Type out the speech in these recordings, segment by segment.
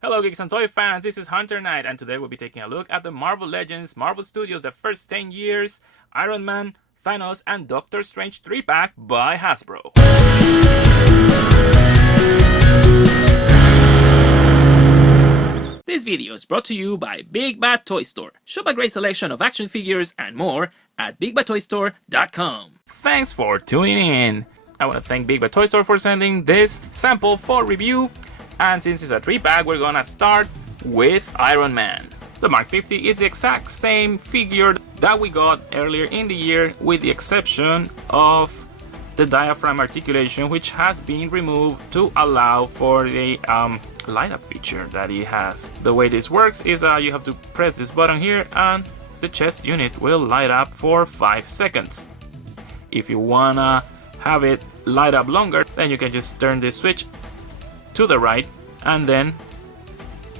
Hello geeks and toy fans, this is Hunter Knight, and today we'll be taking a look at the Marvel Legends, Marvel Studios, the first 10 years, Iron Man, Thanos and Doctor Strange 3-pack by Hasbro. This video is brought to you by Big Bad Toy Store. Shop a great selection of action figures and more at bigbadtoystore.com. Thanks for tuning in. I want to thank Big Bad Toy Store for sending this sample for review. And since it's a 3-pack, we're gonna start with Iron Man. The Mark 50 is the exact same figure that we got earlier in the year, with the exception of the diaphragm articulation, which has been removed to allow for the light up feature that it has. The way this works is you have to press this button here and the chest unit will light up for 5 seconds. If you wanna have it light up longer, then you can just turn this switch to the right and then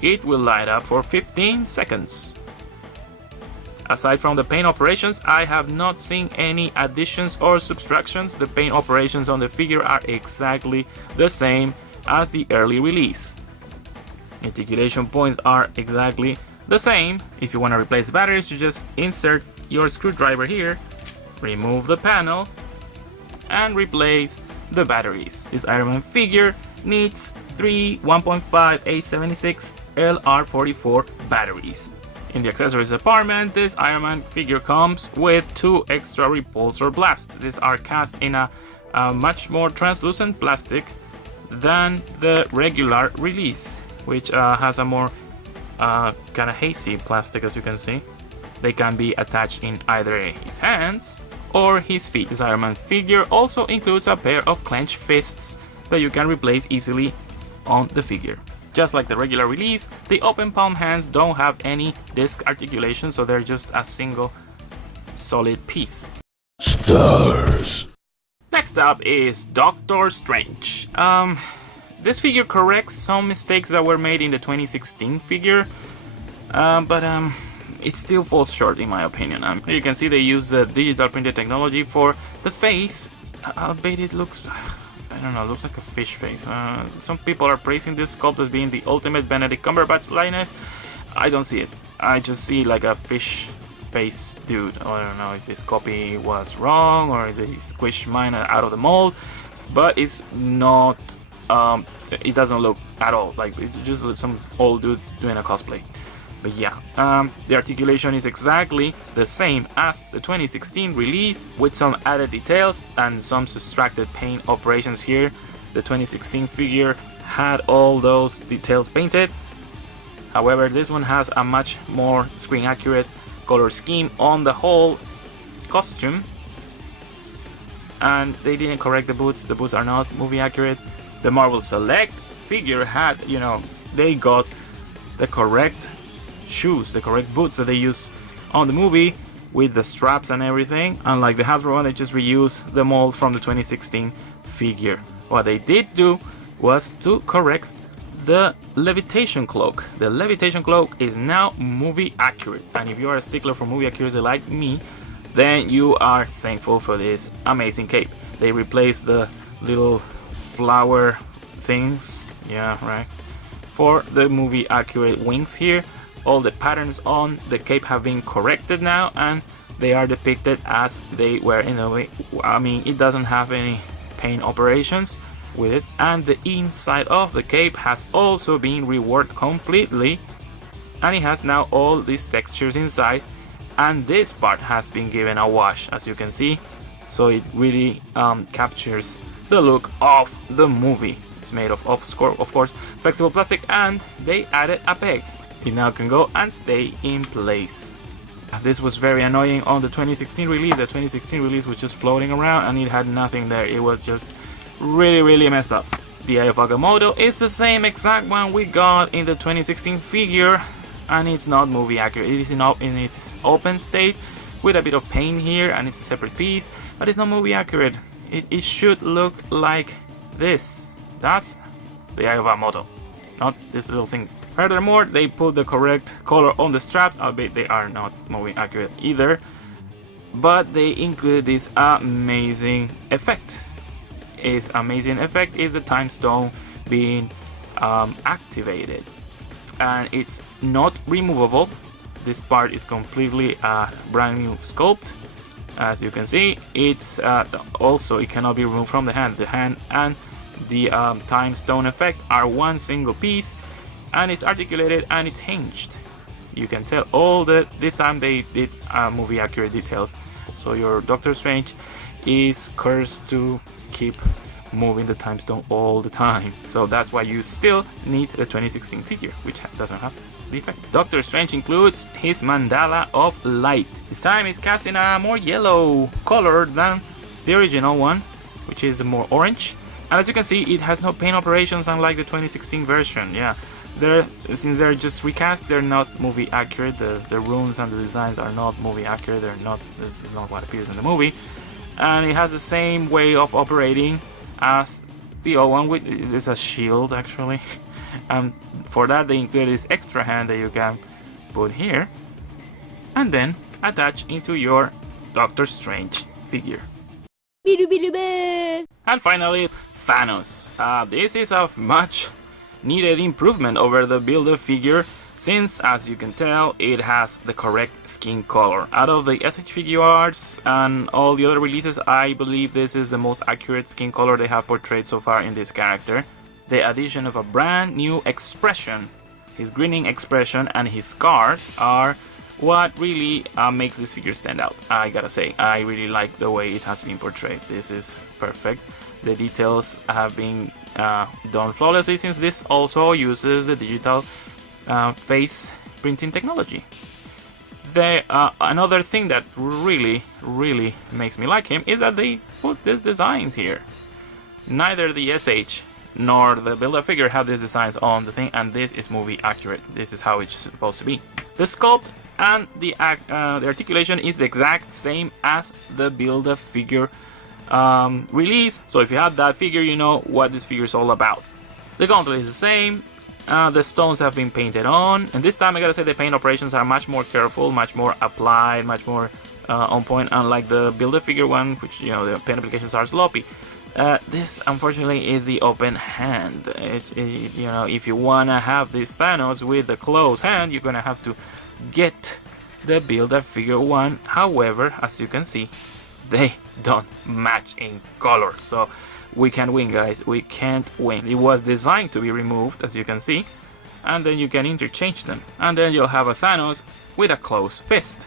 it will light up for 15 seconds. Aside from the paint operations, I have not seen any additions or subtractions. The paint operations on the figure are exactly the same as the early release. Articulation points are exactly the same. If you want to replace batteries, you just insert your screwdriver here, remove the panel and replace the batteries. This Iron Man figure needs 3 1.5 876 LR44 batteries. In the accessories department, this Iron Man figure comes with 2 extra repulsor blasts. These are cast in a much more translucent plastic than the regular release, which has a more kind of hazy plastic, as you can see. They can be attached in either his hands or his feet. This Iron Man figure also includes a pair of clenched fists that you can replace easily on the figure. Just like the regular release, the open palm hands don't have any disc articulation, so they're just a single solid piece. Stars. Next up is Doctor Strange. This figure corrects some mistakes that were made in the 2016 figure, but it still falls short in my opinion. You can see they use the digital printed technology for the face, albeit it looks, I don't know, looks like a fish face. Some people are praising this sculpt as being the ultimate Benedict Cumberbatch likeness. I don't see it. I just see like a fish face dude. I don't know if this copy was wrong or they squished mine out of the mold, but it's not, it doesn't look at all like it's just some old dude doing a cosplay. But yeah, the articulation is exactly the same as the 2016 release, with some added details and some subtracted paint operations here. The 2016 figure had all those details painted. However, this one has a much more screen accurate color scheme on the whole costume. And they didn't correct the boots. The boots are not movie accurate. The Marvel Select figure had, you know, they got the correct shoes, the correct boots that they use on the movie with the straps and everything. Unlike the Hasbro one, they just reused the mold from the 2016 figure. What they did do was to correct the levitation cloak. The levitation cloak is now movie accurate, and if you are a stickler for movie accuracy like me, then you are thankful for this amazing cape. They replaced the little flower things, yeah, right, for the movie accurate wings here. All the patterns on the cape have been corrected now, and they are depicted as they were in the way. I mean, it doesn't have any paint operations with it, and the inside of the cape has also been reworked completely, and it has now all these textures inside, and this part has been given a wash, as you can see, so it really captures the look of the movie. It's made of course, flexible plastic, and they added a peg. It now can go and stay in place. This was very annoying on the 2016 release. The 2016 release was just floating around and it had nothing there. It was just really messed up. The Eye of Agamotto is the same exact one we got in the 2016 figure, and it's not movie accurate. It is in its open state with a bit of paint here, and it's a separate piece, but it's not movie accurate. It should look like this. That's the Eye of Agamotto, not this little thing. Furthermore, they put the correct color on the straps, albeit they are not movie accurate either, but they included this amazing effect. Its amazing effect is the time stone being activated. and it's not removable. This part is completely a brand new sculpt. As you can see, it's also it cannot be removed from the hand. The hand and the time stone effect are one single piece, and it's articulated and it's hinged. You can tell all this time they did movie accurate details. So your Doctor Strange is cursed to keep moving the time stone all the time. So that's why you still need the 2016 figure, which doesn't have the effect. Doctor Strange includes his mandala of light. This time is cast in a more yellow color than the original one, which is more orange. And as you can see, it has no paint operations unlike the 2016 version. Yeah, since they're just recast, they're not movie accurate. The runes and the designs are not movie accurate. This is not what appears in the movie. And it has the same way of operating as the old one. It's a shield actually. And for that they include this extra hand that you can put here and then attach into your Doctor Strange figure. And finally, Thanos. This is a much needed improvement over the Build-A figure, since as you can tell it has the correct skin color. Out of the SH Figure Arts and all the other releases, I believe this is the most accurate skin color they have portrayed so far in this character. The addition of a brand new expression, his grinning expression and his scars are what really makes this figure stand out. I gotta say, I really like the way it has been portrayed. This is perfect. The details have been done flawlessly, since this also uses the digital face printing technology. Another thing that really makes me like him is that they put these designs here. Neither the SH nor the Build-A figure have these designs on the thing, and this is movie accurate. This is how it's supposed to be. The sculpt and the articulation is the exact same as the Build-A figure release. So if you have that figure, you know what this figure is all about. The gauntlet is the same. The stones have been painted on, and this time I gotta say the paint operations are much more careful, much more applied, much more on point, unlike the Build-A figure one, which, you know, the paint applications are sloppy. This unfortunately is the open hand. You know, if you wanna have this Thanos with the closed hand, you're gonna have to get the Build-A figure one. However, as you can see, they don't match in color, so we can't win, guys. We can't win. It was designed to be removed, as you can see, and then you can interchange them, and then you'll have a Thanos with a closed fist.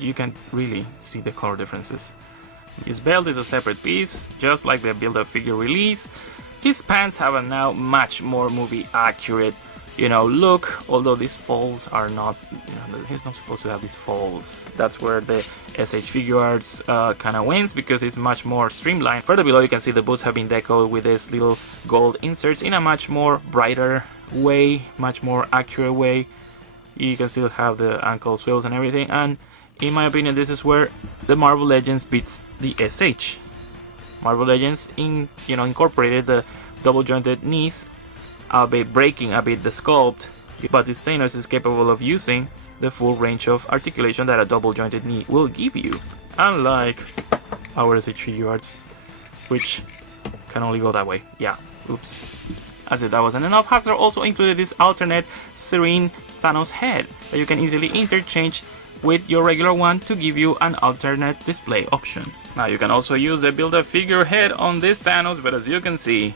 You can really see the color differences. His belt is a separate piece, just like the Build-A figure release. His pants have a now much more movie accurate, you know, look, although these folds are not, you know, he's not supposed to have these folds. That's where the SH Figure Arts kind of wins, because it's much more streamlined. Further below you can see the boots have been decorated with these little gold inserts in a much more brighter way, much more accurate way. You can still have the ankle swells and everything, and in my opinion this is where the Marvel Legends beats the SH. Marvel Legends incorporated the double jointed knees, albeit breaking a bit the sculpt, but this Thanos is capable of using the full range of articulation that a double jointed knee will give you, unlike our SH Figure Arts, which can only go that way. Yeah, oops. As if that wasn't enough, Hasbro also included this alternate serene Thanos head that you can easily interchange with your regular one to give you an alternate display option. Now you can also use the Build-A figure head on this Thanos, but as you can see,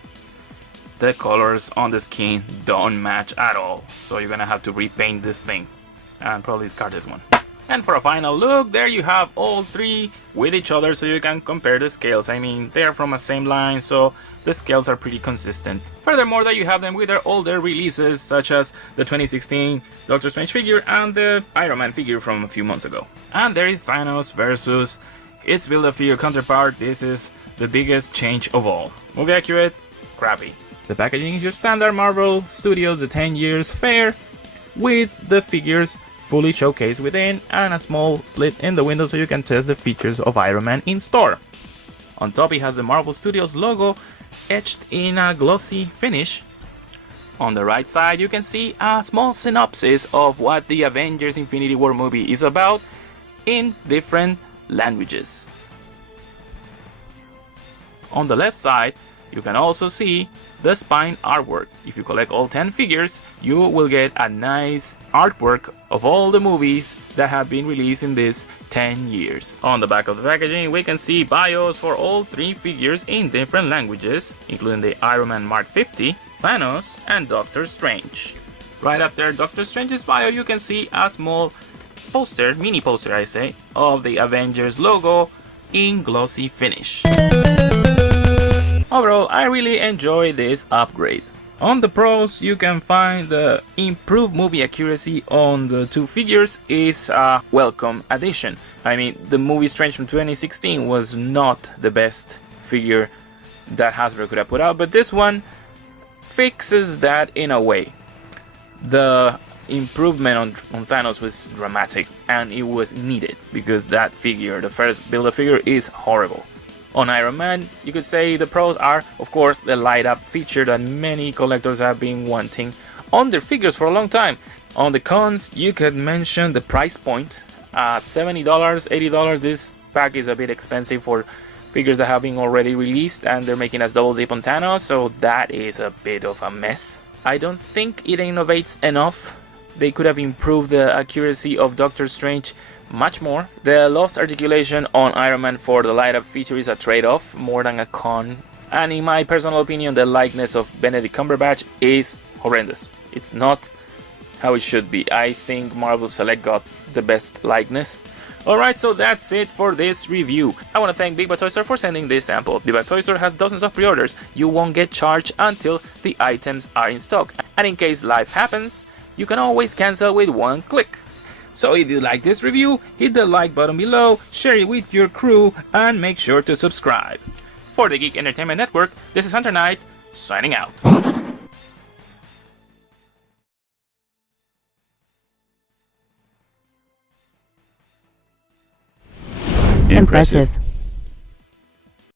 the colors on the skin don't match at all, so you're gonna have to repaint this thing and probably discard this one. And for a final look, there you have all three with each other, so you can compare the scales. I mean, they are from the same line, so the scales are pretty consistent. Furthermore, that you have them with their older releases, such as the 2016 Doctor Strange figure and the Iron Man figure from a few months ago. And there is Thanos versus its Build-A figure counterpart. This is the biggest change of all. Movie accurate, crappy. The packaging is your standard Marvel Studios the 10 years fare, with the figures fully showcased within and a small slit in the window so you can test the features of Iron Man in store. On top it has the Marvel Studios logo etched in a glossy finish. On the right side you can see a small synopsis of what the Avengers Infinity War movie is about in different languages. On the left side You can also see the spine artwork. If you collect all 10 figures, you will get a nice artwork of all the movies that have been released in these 10 years. On the back of the packaging, we can see bios for all 3 figures in different languages, including the Iron Man Mark 50, Thanos, and Doctor Strange. Right after Doctor Strange's bio, you can see a small poster, mini poster I say, of the Avengers logo in glossy finish. Overall, I really enjoy this upgrade. On the pros, you can find the improved movie accuracy on the 2 figures is a welcome addition. I mean, the movie Strange from 2016 was not the best figure that Hasbro could have put out, but this one fixes that in a way. The improvement on Thanos was dramatic, and it was needed because that figure, the first build figure, is horrible. On Iron Man, you could say the pros are, of course, the light up feature that many collectors have been wanting on their figures for a long time. On the cons, you could mention the price point. At $70, $80, this pack is a bit expensive for figures that have been already released, and they're making us double dip on Thanos, so that is a bit of a mess. I don't think it innovates enough. They could have improved the accuracy of Doctor Strange much more. The lost articulation on Iron Man for the light up feature is a trade-off more than a con. And in my personal opinion, the likeness of Benedict Cumberbatch is horrendous. It's not how it should be. I think Marvel Select got the best likeness. Alright, so that's it for this review. I want to thank Big Bad Toy Store for sending this sample. Big Bad Toy Store has dozens of pre-orders. You won't get charged until the items are in stock. And in case life happens, you can always cancel with one click. So if you like this review, hit the like button below, share it with your crew, and make sure to subscribe. For the Geek Entertainment Network, this is Hunter Knight, signing out. Impressive.